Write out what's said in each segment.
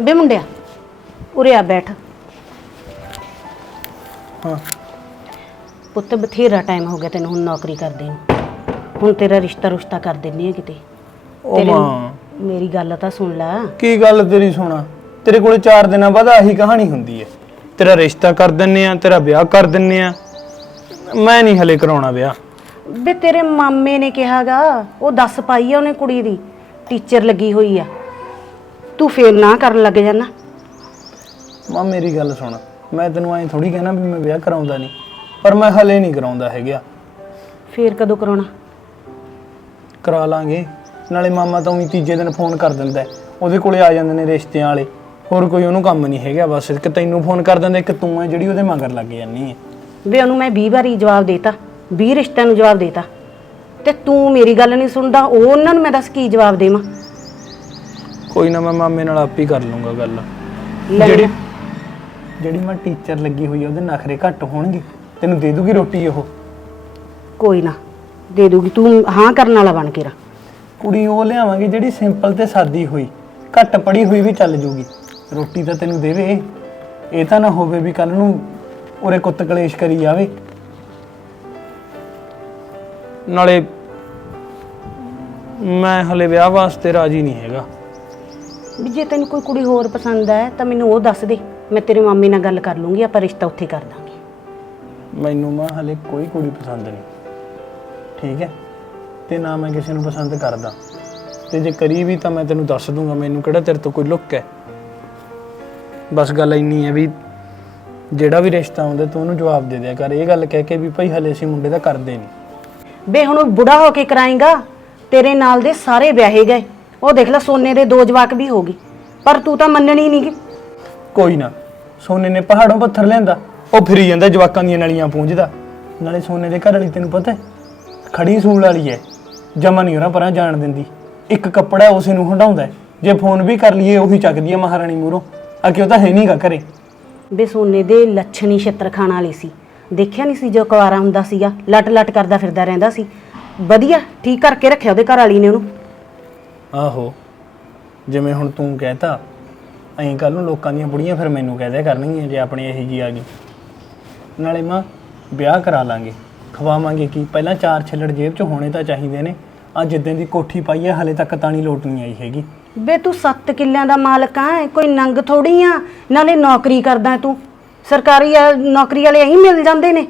ਬੇ ਮੁੰਡਿਆ ਉਰੇ ਆ ਬੈਠ। ਹਾਂ। ਪੁੱਤ ਬਥੇਰਾ ਟਾਈਮ ਹੋ ਗਿਆ ਤੈਨੂੰ ਹੁਣ ਨੌਕਰੀ ਕਰਦੇ ਨੂੰ। ਹੁਣ ਤੇਰਾ ਰਿਸ਼ਤਾ ਰੁਸ਼ਤਾ ਕਰ ਦਿੰਨੀ ਆ ਕਿਤੇ। ਉਹ ਤੇਰੇ- ਮਾਂ। ਮੇਰੀ ਗੱਲ ਤਾਂ ਸੁਣ ਲੈ। ਕੀ ਗੱਲ ਤੇਰੀ ਸੁਣਾ? ਤੇਰੇ ਕੋਲੇ 4 ਦਿਨਾਂ ਬਾਅਦ ਆਹੀ ਕਹਾਣੀ ਹੁੰਦੀ ਹੈ। ਤੇਰਾ ਰਿਸ਼ਤਾ ਕਰ ਦਿੰਨੇ ਆ ਤੇਰਾ ਵਿਆਹ ਕਰ ਦਿੰਨੇ ਆ। ਮੈਂ ਨਹੀਂ ਹਲੇ ਕਰਾਉਣਾ ਵਿਆਹ। ਬੇ ਤੇਰੇ ਮਾਮੇ ਨੇ ਕਿਹਾਗਾ ਉਹ ਦੱਸ ਪਾਈ ਆ ਉਹਨੇ ਕੁੜੀ ਦੀ। ਟੀਚਰ ਲੱਗੀ ਹੋਈ ਆ। ਤੂੰ ਫੇਰ ਨਾ ਕਰਨ ਲੱਗ ਜਾਣਾ। ਮਾਂ ਮੇਰੀ ਗੱਲ ਸੁਣ। ਮੈਂ ਤੈਨੂੰ ਐਂ ਥੋੜੀ ਕਹਿਣਾ ਵੀ ਮੈਂ ਵਿਆਹ ਕਰਾਉਂਦਾ ਨਹੀਂ ਪਰ ਮੈਂ ਹਲੇ ਨਹੀਂ ਕਰਾਉਂਦਾ ਹੈਗਾ। ਫੇਰ ਕਦੋਂ ਕਰਾਉਣਾ? ਕਰਾ ਲਾਂਗੇ। ਨਾਲੇ ਮਾਮਾ ਤਾਂ ਉਹੀ ਤੀਜੇ ਦਿਨ ਫੋਨ ਕਰ ਦਿੰਦਾ ਹੈ। ਉਹਦੇ ਕੋਲੇ ਆ ਜਾਂਦੇ ਨੇ ਰਿਸ਼ਤਿਆਂ ਵਾਲੇ। ਹੋਰ ਕੋਈ ਉਹਨੂੰ ਕੰਮ ਨਹੀਂ ਹੈਗਾ ਬਸ ਇੱਕ ਤੈਨੂੰ ਫੋਨ ਕਰ ਦਿੰਦਾ ਇੱਕ ਤੂੰ ਹੈ ਜਿਹੜੀ ਉਹਦੇ ਮਗਰ ਲੱਗ ਜਾਂਦੀ ਹੈ। ਵੇ ਉਹਨੂੰ ਮੈਂ 20 ਵਾਰੀ ਜਵਾਬ ਦੇਤਾ 20 ਰਿਸ਼ਤਿਆਂ ਨੂੰ ਜਵਾਬ ਦੇਤਾ। ਤੇ ਤੂੰ ਮੇਰੀ ਗੱਲ ਨਹੀਂ ਸੁਣਦਾ ਉਹ ਉਹਨਾਂ ਨੂੰ ਮੈਂ ਦੱਸ ਕੀ ਜਵਾਬ ਦੇਵਾਂ? ਕੋਈ ਨਾ ਮੈਂ ਮਾਮੇ ਨਾਲ ਆਪ ਹੀ ਕਰ ਲੂੰਗਾ ਗੱਲ। ਜਿਹੜੀ ਜਿਹੜੀ ਮੈਂ ਟੀਚਰ ਲੱਗੀ ਹੋਈ ਆ ਉਹਦੇ ਨਖਰੇ ਘੱਟ ਹੋਣਗੇ। ਤੈਨੂੰ ਦੇ ਦੂਗੀ ਰੋਟੀ ਉਹ? ਕੋਈ ਨਾ ਦੇ ਦੂਗੀ। ਤੂੰ ਹਾਂ ਕਰਨ ਵਾਲਾ ਬਣ ਕੇ ਰ। ਕੁੜੀ ਉਹ ਲਿਆਵਾਂਗੇ ਜਿਹੜੀ ਸਿੰਪਲ ਤੇ ਸਾਦੀ ਹੋਈ। ਘੱਟ ਪੜੀ ਹੋਈ ਵੀ ਚੱਲ ਜੂਗੀ। ਰੋਟੀ ਤਾਂ ਤੈਨੂੰ ਦੇਵੇ ਇਹ। ਤਾਂ ਨਾ ਹੋਵੇ ਵੀ ਕੱਲ ਨੂੰ ਉਰੇ ਕੁੱਤ ਕਲੇਸ਼ ਕਰੀ ਜਾਵੇ। ਨਾਲੇ ਮੈਂ ਹਲੇ ਵਿਆਹ ਵਾਸਤੇ ਰਾਜੀ ਨਹੀਂ ਹੈਗਾ। ਵੀ ਜੇ ਤੈਨੂੰ ਕੋਈ ਕੁੜੀ ਹੋਰ ਪਸੰਦ ਹੈ ਤਾਂ ਮੈਨੂੰ ਉਹ ਦੱਸ ਦੇ। ਮੈਂ ਤੇਰੇ ਮਾਮੇ ਨਾਲ ਗੱਲ ਕਰ ਲੂੰਗੀ ਆਪਾਂ ਰਿਸ਼ਤਾ ਉੱਥੇ ਕਰ ਦਾਂਗੇ। ਮੈਨੂੰ ਮਾਂ ਹਲੇ ਕੋਈ ਕੁੜੀ ਪਸੰਦ ਨਹੀਂ। ਠੀਕ ਹੈ? ਤੇ ਨਾ ਮੈਂ ਕਿਸੇ ਨੂੰ ਪਸੰਦ ਕਰਦਾ। ਤੇ ਜੇ ਕਰੀ ਵੀ ਤਾਂ ਮੈਂ ਤੈਨੂੰ ਦੱਸ ਦੂੰਗਾ ਮੈਨੂੰ ਕਿਹੜਾ ਤੇਰੇ ਤੋਂ ਕੋਈ ਲੁੱਕ ਹੈ। ਬਸ ਗੱਲ ਇੰਨੀ ਹੈ ਵੀ ਜਿਹੜਾ ਵੀ ਰਿਸ਼ਤਾ ਆਉਂਦਾ ਤੂੰ ਉਹਨੂੰ ਜਵਾਬ ਦੇ ਦਿਆ ਕਰ। ਇਹ ਗੱਲ ਕਹਿ ਕੇ ਵੀ ਭਾਈ ਹਲੇ ਅਸੀਂ ਮੁੰਡੇ ਦਾ ਕਰਦੇ ਨਹੀਂ। ਬੇ ਹੁਣ ਉਹ ਬੁੜਾ ਹੋ ਕੇ ਕਰਾਏਗਾ ਤੇਰੇ ਨਾਲ ਦੇ ਸਾਰੇ ਵਿਆਹੇ ਗਏ। ਉਹ ਦੇਖ ਲੈ ਸੋਨੇ ਦੇ ਦੋ ਜਵਾਕ ਵੀ ਹੋ ਗਏ ਪਰ ਤੂੰ ਤਾਂ ਮੰਨਣੀ ਨਹੀਂ ਗੀ। ਕੋਈ ਨਾ ਸੋਨੇ ਨੇ ਪਹਾੜੋਂ ਪੱਥਰ ਲਿਆਂਦਾ ਉਹ ਫਿਰੀ ਜਾਂਦਾ ਜਵਾਕਾਂ ਦੀਆਂ ਨਲੀਆਂ ਪੂੰਝਦਾ। ਨਾਲੇ ਸੋਨੇ ਦੇ ਘਰ ਵਾਲੀ ਤੈਨੂੰ ਪਤਾ ਹੈ ਖੜੀ ਸੂਲ ਵਾਲੀ ਹੈ ਜਮਾ ਨਹੀਂ ਉਹਨਾਂ ਪਰਾਂ ਜਾਣ ਦਿੰਦੀ। ਇੱਕ ਕੱਪੜਾ ਉਸੇ ਨੂੰ ਹੰਡਾਉਂਦਾ ਹੈ। ਜੇ ਫੋਨ ਵੀ ਕਰ ਲਈਏ ਉਹੀ ਚੱਕਦੀ ਹੈ ਮਹਾਰਾਣੀ ਕਿ ਉਹ ਤਾਂ ਹੈ ਨਹੀਂਗਾ ਘਰੇ। ਬੇ ਸੋਨੇ ਦੇ ਲੱਛਣੀ ਛਿੱਤਰ ਖਾਣ ਵਾਲੀ ਸੀ। ਦੇਖਿਆ ਨਹੀਂ ਸੀ ਜੋ ਕੁਆਰਾ ਹੁੰਦਾ ਸੀਗਾ ਲਟ ਲਟ ਕਰਦਾ ਫਿਰਦਾ ਰਹਿੰਦਾ ਸੀ। ਵਧੀਆ ਠੀਕ ਕਰਕੇ ਰੱਖਿਆ ਉਹਦੇ ਘਰ ਵਾਲੀ ਨੇ ਉਹਨੂੰ। ਆਹੋ। ਜਿਵੇਂ ਹੁਣ ਤੂੰ ਕਹਿਤਾ ਐਂ ਕੱਲ ਨੂੰ ਲੋਕਾਂ ਦੀਆਂ ਬੁੜੀਆਂ ਫਿਰ ਮੈਨੂੰ ਕਹਿ ਦਿਆ ਕਰਨਗੀਆਂ ਜੇ ਆਪਣੀ ਇਹੀ ਜੀ ਆ ਗਈ। ਨਾਲੇ ਮਾਂ ਵਿਆਹ ਕਰਾ ਲਾਂਗੇ ਖਵਾਵਾਂਗੇ ਕੀ? ਪਹਿਲਾਂ ਚਾਰ ਛਿੱਲੜ ਜੇਬ 'ਚ ਹੋਣੇ ਤਾਂ ਚਾਹੀਦੇ ਨੇ। ਆ ਜਿੱਦਾਂ ਦੀ ਕੋਠੀ ਪਾਈ ਹੈ ਹਲੇ ਤੱਕ ਤਾਂ ਨਹੀਂ ਲੋਟ ਨਹੀਂ ਆਈ ਹੈਗੀ। ਬੇ ਤੂੰ 7 ਕਿੱਲਿਆਂ ਦਾ ਮਾਲਕ ਆ ਕੋਈ ਨੰਗ ਥੋੜੀ ਆ ਨਾਲੇ ਨੌਕਰੀ ਕਰਦਾ ਤੂੰ। ਸਰਕਾਰੀ ਆ, ਨੌਕਰੀ ਵਾਲੇ ਐਂ ਮਿਲ ਜਾਂਦੇ ਨੇ।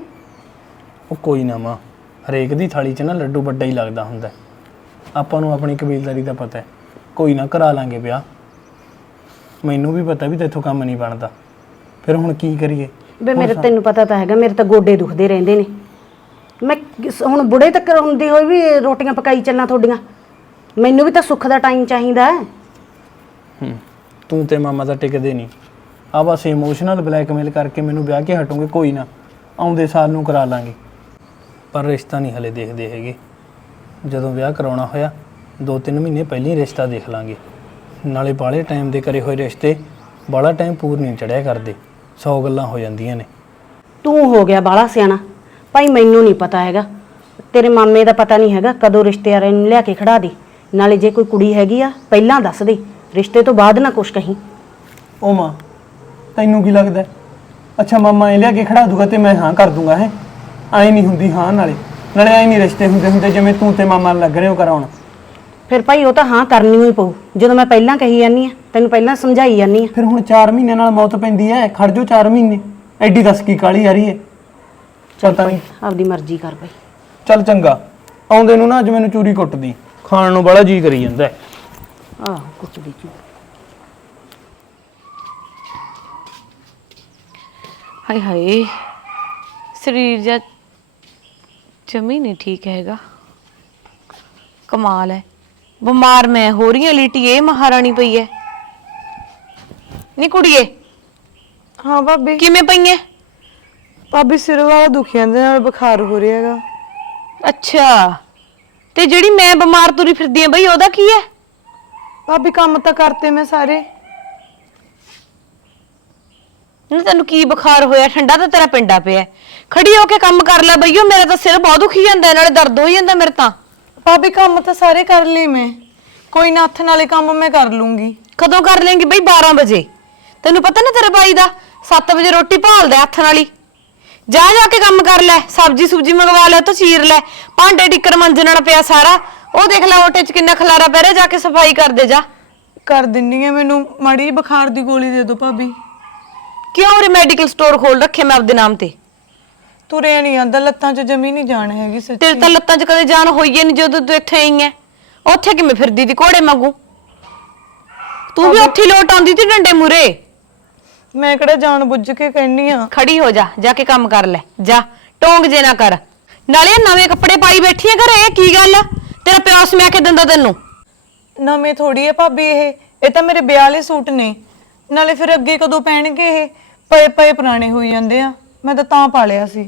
ਉਹ ਕੋਈ ਨਾ ਮਾਂ ਹਰੇਕ ਦੀ ਥਾਲੀ 'ਚ ਨਾ ਲੱਡੂ ਵੱਡਾ ਹੀ ਲੱਗਦਾ ਹੁੰਦਾ। ਹੈ। ਆਪਾਂ ਨੂੰ ਆਪਣੀ ਕਬੀਲਦਾਰੀ ਦਾ ਪਤਾ ਹੈ। ਕੋਈ ਨਾ ਕਰਾ ਲਾਂਗੇ ਵਿਆਹ। ਮੈਨੂੰ ਵੀ ਪਤਾ ਵੀ ਤੇਥੋਂ ਕੰਮ ਨਹੀਂ ਬਣਦਾ। ਫਿਰ ਹੁਣ ਕੀ ਕਰੀਏ? ਬੇ ਮੇਰੇ ਤੈਨੂੰ ਪਤਾ ਤਾਂ ਹੈਗਾ ਮੇਰੇ ਤਾਂ ਗੋਡੇ ਦੁਖਦੇ ਰਹਿੰਦੇ ਨੇ। ਮੈਂ ਕਿਸ- ਹੁਣ ਬੁੜੇ ਤੱਕ ਹੁੰਦੀ ਹੋਈ ਵੀ ਰੋਟੀਆਂ ਪਕਾਈ ਚੱਲਾਂ ਤੁਹਾਡੀਆਂ। ਮੈਨੂੰ ਵੀ ਤਾਂ ਸੁੱਖ ਦਾ ਟਾਈਮ ਚਾਹੀਦਾ ਹੈ। ਹੂੰ ਤੂੰ ਤੇ ਮਾਮਾ ਤਾਂ ਟਿਕਦੇ ਨਹੀਂ। ਆ ਬਸ ਇਮੋਸ਼ਨਲ ਬਲੈਕਮੇਲ ਕਰਕੇ ਮੈਨੂੰ ਵਿਆਹ ਕੇ ਹਟੋਗੇ ਕੋਈ ਨਾ। ਆਉਂਦੇ ਸਾਲ ਨੂੰ ਕਰਾ ਲਾਂਗੇ। ਪਰ ਰਿਸ਼ਤਾ ਨਹੀਂ ਹਲੇ ਦੇਖਦੇ ਹੈਗੇ। ਜਦੋਂ ਵਿਆਹ ਕਰਾਉਣਾ ਹੋਇਆ 2-3 ਮਹੀਨੇ ਪਹਿਲਾਂ ਹੀ ਰਿਸ਼ਤਾ ਦੇਖ ਲਾਂਗੇ। ਨਾਲੇ ਬਾਲੇ ਟਾਈਮ ਦੇ ਕਰੇ ਹੋਏ ਰਿਸ਼ਤੇ ਬਾਲਾ ਟਾਈਮ ਪੂਰ ਨਹੀਂ ਚੜਿਆ ਕਰਦੇ। 100 ਗੱਲਾਂ ਹੋ ਜਾਂਦੀਆਂ ਨੇ। ਤੂੰ ਹੋ ਗਿਆ ਬਾਲਾ ਸਿਆਣਾ। ਭਾਈ ਮੈਨੂੰ ਨਹੀਂ ਪਤਾ ਹੈਗਾ। ਤੇਰੇ ਮਾਮੇ ਦਾ ਪਤਾ ਨਹੀਂ ਹੈਗਾ ਕਦੋਂ ਰਿਸ਼ਤੇਦਾਰਾਂ ਨੂੰ ਲਿਆ ਕੇ ਖੜਾ ਦੇ। ਨਾਲੇ ਜੇ ਕੋਈ ਕੁੜੀ ਹੈਗੀ ਆ ਪਹਿਲਾਂ ਦੱਸ ਦੇ। ਰਿਸ਼ਤੇ ਤੋਂ ਬਾਅਦ ਨਾ ਕੁਛ ਕਹੀਂ। ਉਹ ਮਾਂ ਤੈਨੂੰ ਕੀ ਲੱਗਦਾ? ਅੱਛਾ ਮਾਮਾ ਇਹ ਲਿਆ ਕੇ ਖੜਾ ਦੂਗਾ ਤੇ ਮੈਂ ਹਾਂ ਕਰ ਦੂੰਗਾ ਹੈ? ਐ ਨਹੀਂ ਹੁੰਦੀ ਹਾਂ ਨਾਲੇ। ਨਾਲੇ ਐ ਨਹੀਂ ਰਿਸ਼ਤੇ ਹੁੰਦੇ ਹੁੰਦੇ ਜਿਵੇਂ ਤੂੰ ਤੇ ਮਾਮਾ ਲੱਗ ਰਹੇ ਹੋ ਕਰਾਉਣ ਫਿਰ ਭਾਈ ਉਹ ਤਾਂ ਹਾਂ ਕਰਨੀ ਹੀ ਪਊ। ਜਦੋਂ ਮੈਂ ਪਹਿਲਾਂ ਕਹੀ ਜਾਂਦੀ ਆ ਤੈਨੂੰ ਪਹਿਲਾਂ ਸਮਝਾਈ ਜਾਂਦੀ ਆ ਫਿਰ ਹੁਣ 4 ਮਹੀਨਿਆਂ ਨਾਲ ਮੌਤ ਪੈਂਦੀ ਹੈ ਖੜ ਜੋ 4 ਮਹੀਨੇ। ਐਡੀ ਦੱਸ ਕੀ ਕਾਲੀ ਆ ਰਹੀ ਹੈ ਪਤਾ ਨਹੀਂ। ਆਪਦੀ ਮਰਜ਼ੀ ਕਰ ਭਾਈ। ਚੱਲ ਚੰਗਾ। ਆਉਂਦੇ ਨੂੰ ਨਾ ਅੱਜ ਮੈਨੂੰ ਚੂਰੀ ਕੁੱਟਦੀ। ਖਾਣ ਨੂੰ ਬੜਾ ਜੀ ਕਰੀ ਜਾਂਦਾ ਹੈ। ਆਹ ਕੁਛ ਦੀ ਚੂ ਹਾਏ ਹਾਏ ਸਰੀਰ ਜਾਂ ਜਮੀ ਨਹੀਂ ਠੀਕ ਹੈਗਾ। ਕਮਾਲ ਹੈ। ਬਿਮਾਰ ਮੈਂ ਹੋ ਰਹੀ ਹਾਂ ਲਿਟੀ ਇਹ ਮਹਾਰਾਣੀ ਪਈ ਹੈ। ਨੀ ਕੁੜੀਏ ਹਾਂ ਭਾਬੀ। ਕਿਵੇਂ ਪਈ ਹੈ? ਭਾਬੀ ਸਿਰ ਵਾਲਾ ਦੁਖੀਆਂ ਦੇ ਨਾਲ ਬੁਖਾਰ ਹੋ ਰਿਹਾ ਹੈਗਾ। ਅੱਛਾ ਤੇ ਜਿਹੜੀ ਮੈਂ ਬਿਮਾਰ ਤੁਰੀ ਫਿਰਦੀ ਆ ਬਈ ਉਹਦਾ ਕੀ ਹੈ? ਭਾਬੀ ਕੰਮ ਤਾਂ ਕਰਤੇ ਮੈਂ ਸਾਰੇ। ਨਾ ਤੈਨੂੰ ਕੀ ਬੁਖਾਰ ਹੋਇਆ? ਠੰਡਾ ਤਾਂ ਤੇਰਾ ਪਿੰਡਾ ਪਿਆ। ਖੜੀ ਹੋ ਕੇ ਕੰਮ ਕਰ ਲੈ ਬਈਓ ਮੇਰਾ ਤਾਂ ਸਿਰ ਬਹੁਤ ਦੁਖੀ ਜਾਂਦਾ ਨਾਲੇ ਦਰਦ ਹੋ ਜਾਂਦਾ ਮੇਰੇ ਤਾਂ। ਭਾਬੀ ਕੰਮ ਤਾਂ ਸਾਰੇ ਕਰ ਲਏ ਮੈਂ। ਕੋਈ ਨਾ ਹੱਥ ਨਾਲੇ ਕੰਮ ਮੈਂ ਕਰ ਲੂੰਗੀ। ਕਦੋਂ ਕਰ ਲੇਂਗੀ ਬਈ? 12 ਵਜੇ। ਤੈਨੂੰ ਪਤਾ ਨਾ ਤੇਰੇ ਬਾਈ ਦਾ? 7 ਵਜੇ ਰੋਟੀ ਭਾਲਦਾ ਹੱਥ ਨਾਲ ਹੀ। ਜਾ ਜਾ ਕੇ ਕੰਮ ਕਰ ਲੈ ਸਬਜੀ ਸੁਬਜੀ ਮੰਗਵਾ ਲੈ ਤੂੰ ਚੀਰ ਲੈ। ਭਾਂਡੇ ਟਿੱਕਰ ਮੰਜਣ ਨਾਲ ਪਿਆ ਸਾਰਾ। ਉਹ ਦੇਖ ਲੈ ਓਟੇ 'ਚ ਕਿੰਨਾ ਖਲਾਰਾ ਪੈ ਰਿਹਾ ਜਾ ਕੇ ਸਫ਼ਾਈ ਕਰ ਦੇ ਜਾ। ਕਰ ਦਿੰਨੀ ਆ ਮੈਨੂੰ ਮਾੜੀ ਜਿਹੀ ਬੁਖਾਰ ਦੀ ਗੋਲੀ ਦੇ ਦਿਓ ਭਾਬੀ। ਕਿਉਂ ਰੇ ਮੈਡੀਕਲ ਸਟੋਰ ਖੋਲ ਰੱਖਿਆ ਮੈਂ ਆਪਦੇ ਨਾਮ ਤੇ? ਤੁਰਿਆ ਨਹੀਂ ਆਂਦਾ ਲੱਤਾਂ 'ਚ ਜਮੀ ਨਹੀਂ ਜਾਣ ਹੈਗੀ ਸੱਚੀ। ਤੇਰੇ ਤਾਂ ਲੱਤਾਂ 'ਚ ਕਦੇ ਜਾਨ ਹੋਈ ਏ ਨਹੀਂ ਜਦੋਂ ਤੂੰ ਇੱਥੇ ਆਈ ਐ ਉੱਥੇ ਕਿਵੇਂ ਫਿਰਦੀ ਦੀ ਘੋੜੇ ਵਾਂਗੂ? ਤੂੰ ਵੀ ਉੱਥੇ ਹੀ ਲੋਟ ਆਉਂਦੀ ਤੀ ਡੰਡੇ ਮੂਰੇ ਮੈਂ ਕਿਹੜਾ ਜਾਣ ਬੁੱਝ ਕੇ ਕਹਿਨੀ ਆ। ਖੜੀ ਹੋ ਜਾ ਜਾ ਕੇ ਕੰਮ ਕਰ ਲੈ ਜਾ ਟੋਂਗ ਜੇ ਨਾ ਕਰ। ਨਾਲੇ ਇਹ ਨਵੇਂ ਕੱਪੜੇ ਪਾਈ ਬੈਠੀ ਐ ਘਰੇ ਇਹ ਕੀ ਗੱਲ ਆ? ਤੇਰਾ ਪਿਓ ਸਮਿਆ ਕੇ ਦਿੰਦਾ ਤੈਨੂੰ? ਨਵੇਂ ਥੋੜੀ ਹੈ ਭਾਬੀ ਇਹ ਇਹ ਤਾਂ ਮੇਰੇ ਵਿਆਹ ਵਾਲੇ ਸੂਟ ਨੇ। ਨਾਲੇ ਫਿਰ ਅੱਗੇ ਕਦੋਂ ਪਹਿਣਗੇ ਇਹ? ਪਏ ਪਏ ਪੁਰਾਣੇ ਹੋਈ ਜਾਂਦੇ ਆ। ਮੈਂ ਤਾਂ ਤਾਂ ਪਾ ਲਿਆ ਸੀ।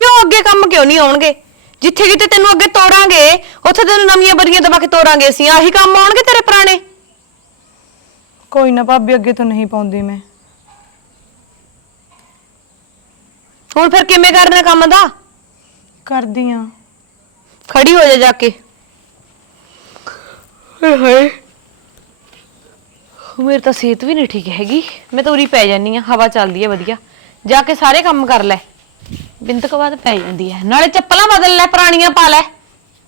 ਕਿਉਂ ਅੱਗੇ ਕੰਮ ਕਿਉਂ ਨਹੀਂ ਆਉਣਗੇ? ਜਿੱਥੇ ਕਿਤੇ ਤੈਨੂੰ ਅੱਗੇ ਤੋੜਾਂਗੇ ਉੱਥੇ ਤੈਨੂੰ ਨਵੀਆਂ ਬਰੀਆਂ ਦਵਾ ਕੇ ਤੋੜਾਂਗੇ ਅਸੀਂ। ਆਹੀ ਕੰਮ ਆਉਣਗੇ ਤੇਰੇ ਪੁਰਾਣੇ? ਕੋਈ ਨਾ ਭਾਬੀ ਅੱਗੇ ਤੋਂ ਨਹੀਂ ਪਾਉਂਦੀ ਮੈਂ। ਹੁਣ ਫਿਰ ਕਿਵੇਂ ਕਰਨਾ ਕੰਮ ਦਾ? ਕਰਦੀ ਆ। ਖੜੀ ਹੋ ਜਾ ਜਾ ਕੇ। ਹਾਏ ਹਾਏ। ਮੇਰੀ ਤਾਂ ਸਿਹਤ ਵੀ ਨਹੀਂ ਠੀਕ ਹੈਗੀ। ਮੈਂ ਤਾਂ ਉਰੀ ਪੈ ਜਾਨੀ ਆ ਹਵਾ ਚੱਲਦੀ ਹੈ ਵਧੀਆ। ਜਾ ਕੇ ਸਾਰੇ ਕੰਮ ਕਰ ਲੈ। ਬਿੰਦ ਬਾਅਦ ਪੈ ਜਾਂਦੀ ਹੈ। ਨਾਲੇ ਚੱਪਲਾਂ ਬਦਲ ਲੈ, ਪੁਰਾਣੀਆਂ ਪਾ ਲੈ।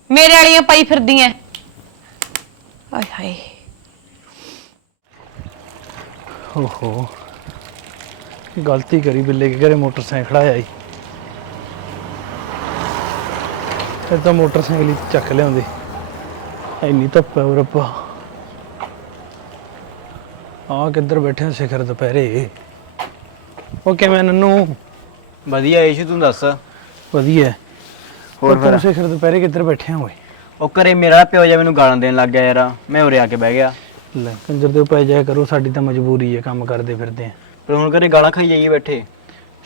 ਮੇਰੇ ਵਾਲੀਆਂ ਪਾਈ ਫਿਰਦੀਆਂ ਆਏ ਹਾਏ। ਓਹੋ। ਗਲਤੀ ਕਰੀ ਬਿੱਲੇ ਕੇ ਘਰੇ ਮੋਟਰਸਾਈਕਲ ਖੜਾਇਆ ਈ ਇਹ ਤਾਂ ਮੋਟਰਸਾਈਕਲ ਹੀ ਚੱਕ ਲਿਆਉਂਦੇ। ਇੰਨੀ ਧੁੱਪ ਹੈ ਰੱਬਾ ਆ ਕਿੱਧਰ ਬੈਠੇ ਸਿਖਰ ਦੁਪਹਿਰੇ? ਉਹ ਕਿਵੇਂ ਨੰਨੂ? ਵਧੀਆ ਏਸ਼ੂ ਤੂੰ ਦੱਸ? ਵਧੀਆ। ਹੋਰ ਹੋਰ ਫਿਰ? ਸਿਖਰ ਦੁਪਹਿਰੇ ਕਿੱਧਰ ਬੈਠੇ ਓਏ? ਉਹ ਘਰੇ ਮੇਰਾ ਪਿਓ ਜਾ ਮੈਨੂੰ ਗਾਲਾਂ ਦੇਣ ਲੱਗ ਗਿਆ ਯਾਰ। ਮੈਂ ਉਰੇ ਆ ਕੇ ਬਹਿ ਗਿਆ। ਲੈ ਕੰਜਰ ਦੇ ਪੈ ਜਾਇਆ ਕਰੋ ਸਾਡੀ ਤਾਂ ਮਜਬੂਰੀ ਹੈ ਕੰਮ ਕਰਦੇ ਫਿਰਦੇ ਆ। ਪਰ ਹੁਣ ਘਰੇ ਗਾਲਾਂ ਖਾਈ ਜਾਈਏ ਬੈਠੇ।